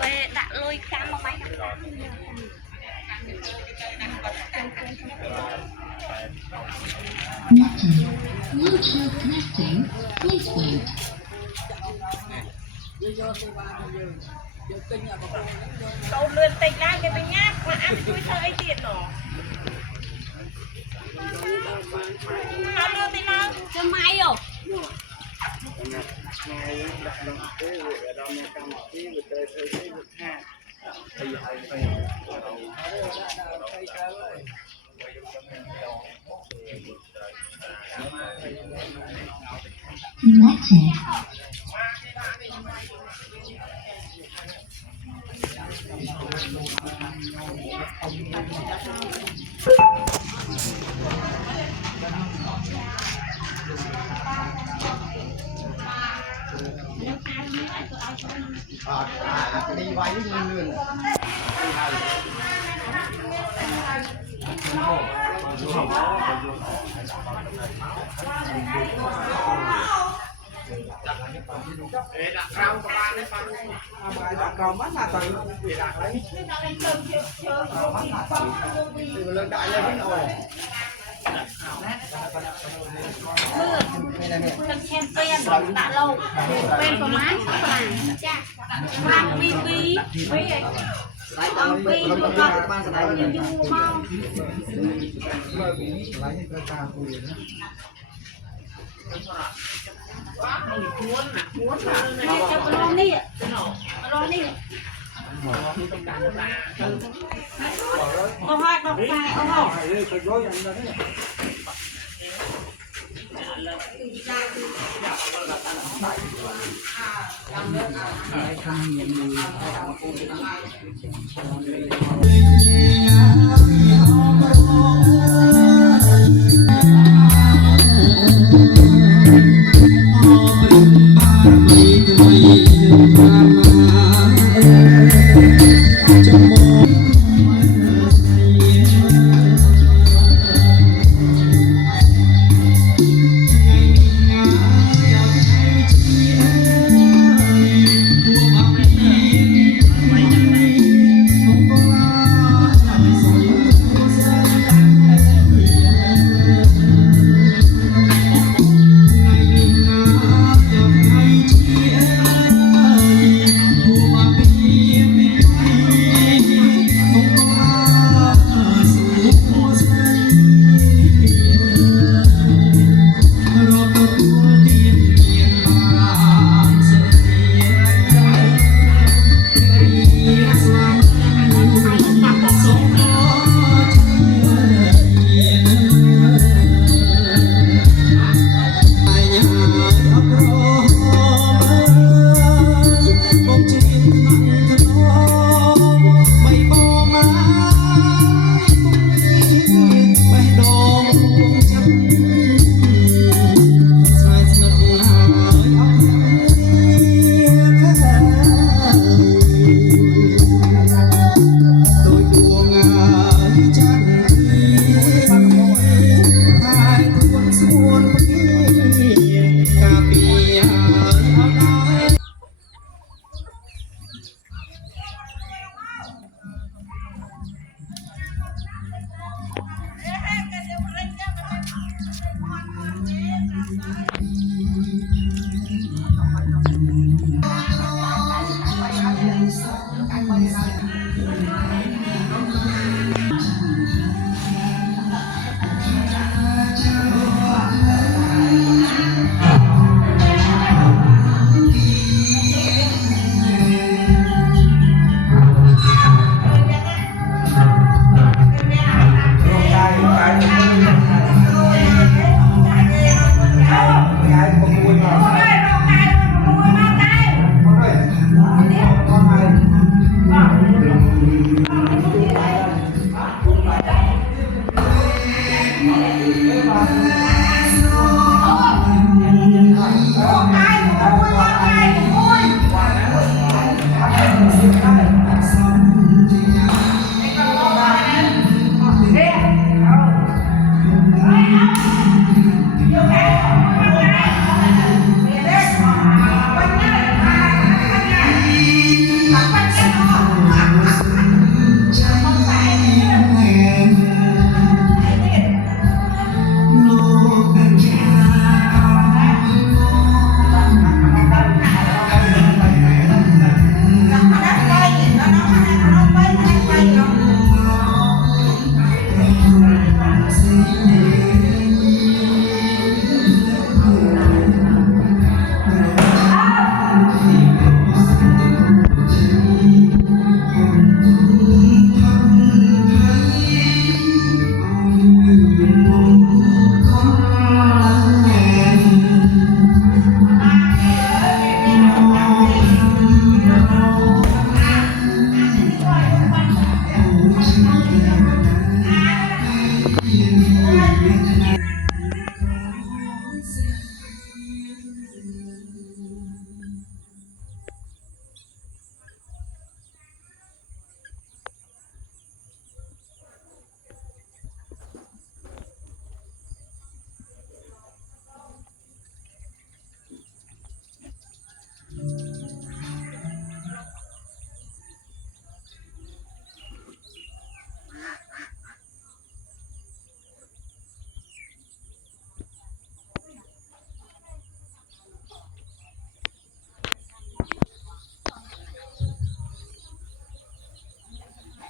về đặt lôi cam một máy Bluetooth connecting. Please wait. câu lươn tịch ra cái bên nhát mà ăn chui thơ ấy tiền nọ nó lươn thì nó cho may rồi Connecting. đi vay với lương để đặt rau cho bạn đấy đặt rau mắt là từ để đặt lấy mắt là từ lần đại lên rồi cần chen pen đã lâu pen của máy làm bi con bi cho con như du mau lo đi con hỏi con phải ông hỏi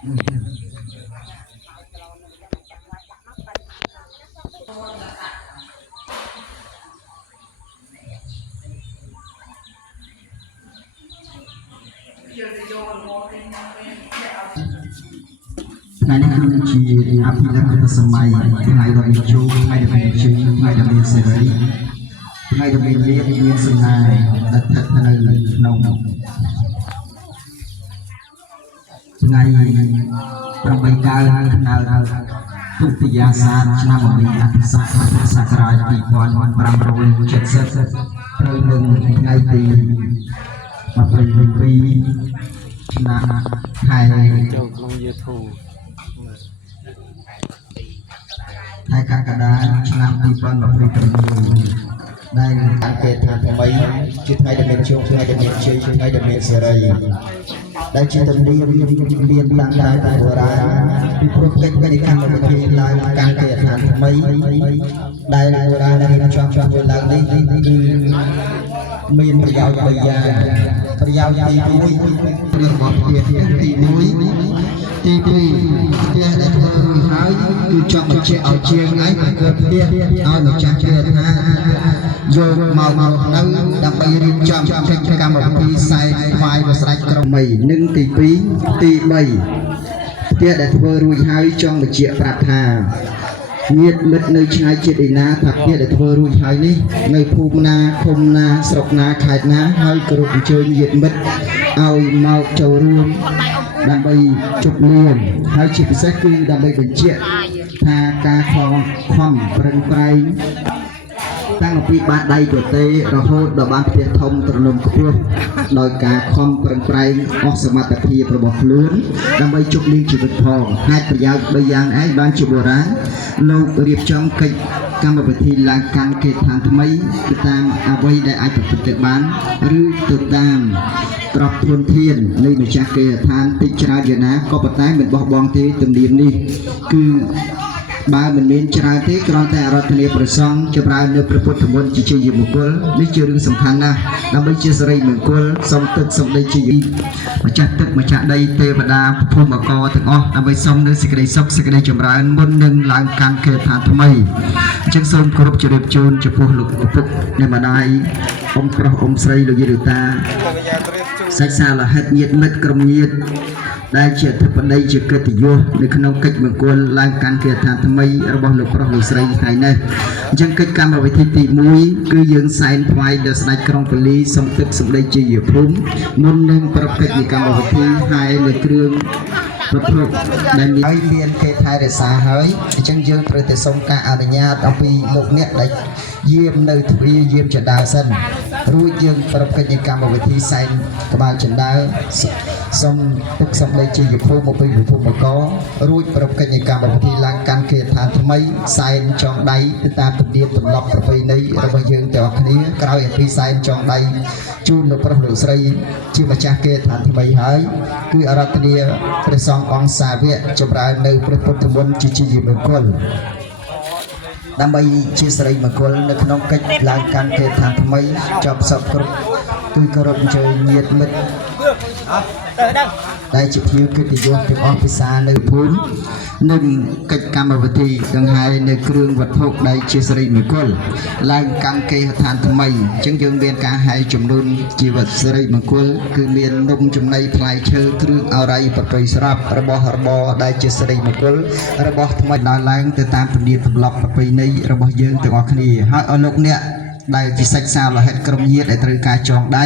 ថ្ងៃនេះគឺជាអភិលក្ខណៈសម័យថ្ងៃដ៏មានជោគថ្ងៃដ៏មានជ័យថ្ងៃដ៏មានសេរីថ្ងៃដ៏មានលៀបមានសំណាងដែលស្ថិតនៅក្នុងថ្ងៃ8កើតខែទុតិយាសាទឆ្នាំអភិសករាជ2570ត្រូវនឹងថ្ងៃទី22ឆ្នាំខែចូលក្នុង YouTube ហើយកក្កដាឆ្នាំ2026ដែលការកេតថាថ្មីជាថ្ងៃដែលមានជោគថ្ងៃដែលមានជ័យថ្ងៃដែលមានសេរីដែលជាទំនៀមមានតាំងតែបុរាណពីព្រោះកិច្ចនៃកម្មវិធីឡើងការកេតថាថ្មីដែលបុរាណរៀបចំធ្វើឡើងនេះគឺមានប្រយោជន៍3យ៉ាងប្រយោជន៍ទី1របស់ផ្ទះទី1ទី2ផ្ទះដែលធ្វើរួចហើយគឺចង់បញ្ជាក់ឲ្យជាងឯងបង្កើតផ្ទះឲ្យម្ចាស់គេថាយកមកនៅដើម្បីរៀបចំកិច្ចកម្មវិធីសែនថ្វាយព្រះស្រេចក្រុមមីនិងទី2ទី3ផ្ទះដែលធ្វើរួចហើយចង់បញ្ជាក់ប្រាប់ថាញាតិមិត្តនៅឆ្ងាយជាតិឯណាថាផ្ទះដែលធ្វើរួចហើយនេះនៅភូមិណាឃុំណាស្រុកណាខេត្តណាហើយគោរពអញ្ជើញញាតិមិត្តឲ្យមកចូលរួមដើម្បីជប់លៀងហើយជាពិសេសគឺដើម្បីបញ្ជាក់ថាការខំប្រឹងប្រែងតាំងពីបាតដៃទទេរហូតដល់បានផ្ទះធំទ្រនំខ្ពស់ដោយការខំប្រឹងប្រែងអស់សមត្ថភាពរបស់ខ្លួនដើម្បីជប់លៀងជីវិតផងហេតុប្រយោជន៍3យ៉ាងឯងបានជាបុរាណលោករៀបចំកិច្ចកម្មវិធីឡើងកាន់គេឋានថ្មីទៅតាមអ្វីដែលអាចប្រព្រឹត្តទៅបានឬទៅតាមទ្រព្យធនធាននៃម្ចាស់គេឋានតិចច្រើនយ៉ាងណាក៏ប៉ុន្តែមិនបោះបង់ទេទំនៀមនេះគឺបើមិនមានច្រើនទេគ្រាន់តែអារាធនាព្រះសង្ឃចម្រើននៅព្រះពុទ្ធមន្តជាជ័យមង្គលនេះជារឿងសំខាន់ណាស់ដើម្បីជាសិរីមង្គលសូមទឹកសូមដីជាម្ចាស់ទឹកម្ចាស់ដីទេវតាភូមិអកទាំងអស់ដើម្បីសូមនៅសេចក្តីសុខសេចក្តីចម្រើនមុននឹងឡើងកាន់គេឋានថ្មីអញ្ចឹងសូមគោរពជម្រាបជូនចំពោះលោកឪពុកអ្នកម្ដាយអ៊ំប្រុសអ៊ំស្រីលោកយាយលោកតាសាច់សាលហិតញាតិមិត្តក្រុមញាតិដែលជាអធិបតីជាកិត្តិយសនៅក្នុងកិច្ចមង្គលឡើងកាន់គេឋានថ្មីរបស់លោកប្រុសលោកស្រីថ្ងៃនេះអញ្ចឹងកិច្ចកម្មវិធីទី1គឺយើងសែនថ្វាយដល់ស្ដេចក្រុងពលីសំទឹកសម្ដីជាភូមិមុននឹងប្រព្រឹត្តកម្មវិធីហើយនៅគ្រឿងប្រព្រឹត្តដែលមានគេថែរក្សាហើយអញ្ចឹងយើងត្រូវតែសូមការអនុញ្ញាតអំពីលោកអ្នកដែលយាមនៅទ្វារយាមចដាសិនរួចយើងប្រព្រឹត្តកម្មវិធីសែនក្បាលចដាសូមទឹកសម្ដីជាភូមិមកពីភូមិករួចប្រព្រឹត្តកម្មវិធីឡើងកាន់គេឋានថ្មីសែនចងដៃទៅតាមទំនៀមទម្លាប់ប្រពៃណីរបស់យើងទាំងអស់គ្នាក្រោយអំពីសែនចងដៃជូនលោកប្រុសលោកស្រីជាម្ចាស់គេឋានថ្មីហើយគឺអារាធនាព្រះសង្ឃអង្គសាវកចម្រើននៅព្រះពុទ្ធមន្តជាជ័យមង្គលដើម្បីជាសិរីមង្គលនៅក្នុងកិច្ចឡើងកាន់គេឋានថ្មីចប់សពគ្រប់គឺគោរពអញ្ជើញញាតិមិត្តដែលជាភ្ញៀវកិត្តិយសទាំងអស់ភាសានៅភូមិនិងកិច្ចកម្មវិធីដង្ហែនៅគ្រឿងវត្ថុដែលជាសិរីមង្គលឡើងកាន់គេឋានថ្មីអញ្ចឹងយើងមានការហែចំនួនជីវិតសិរីមង្គលគឺមាននំចំណីផ្លែឈើគ្រឿងអរ័យប្រពៃស្រាប់របស់របរដែលជាសិរីមង្គលរបស់ថ្មីដល់ឡើងទៅតាមទំនៀមទម្លាប់ប្រពៃណីរបស់យើងទាំងអស់គ្នាហើយអស់លោកអ្នកដែលជាសាច់សាលហិតក្រុមញាតិដែលត្រូវការចងដៃ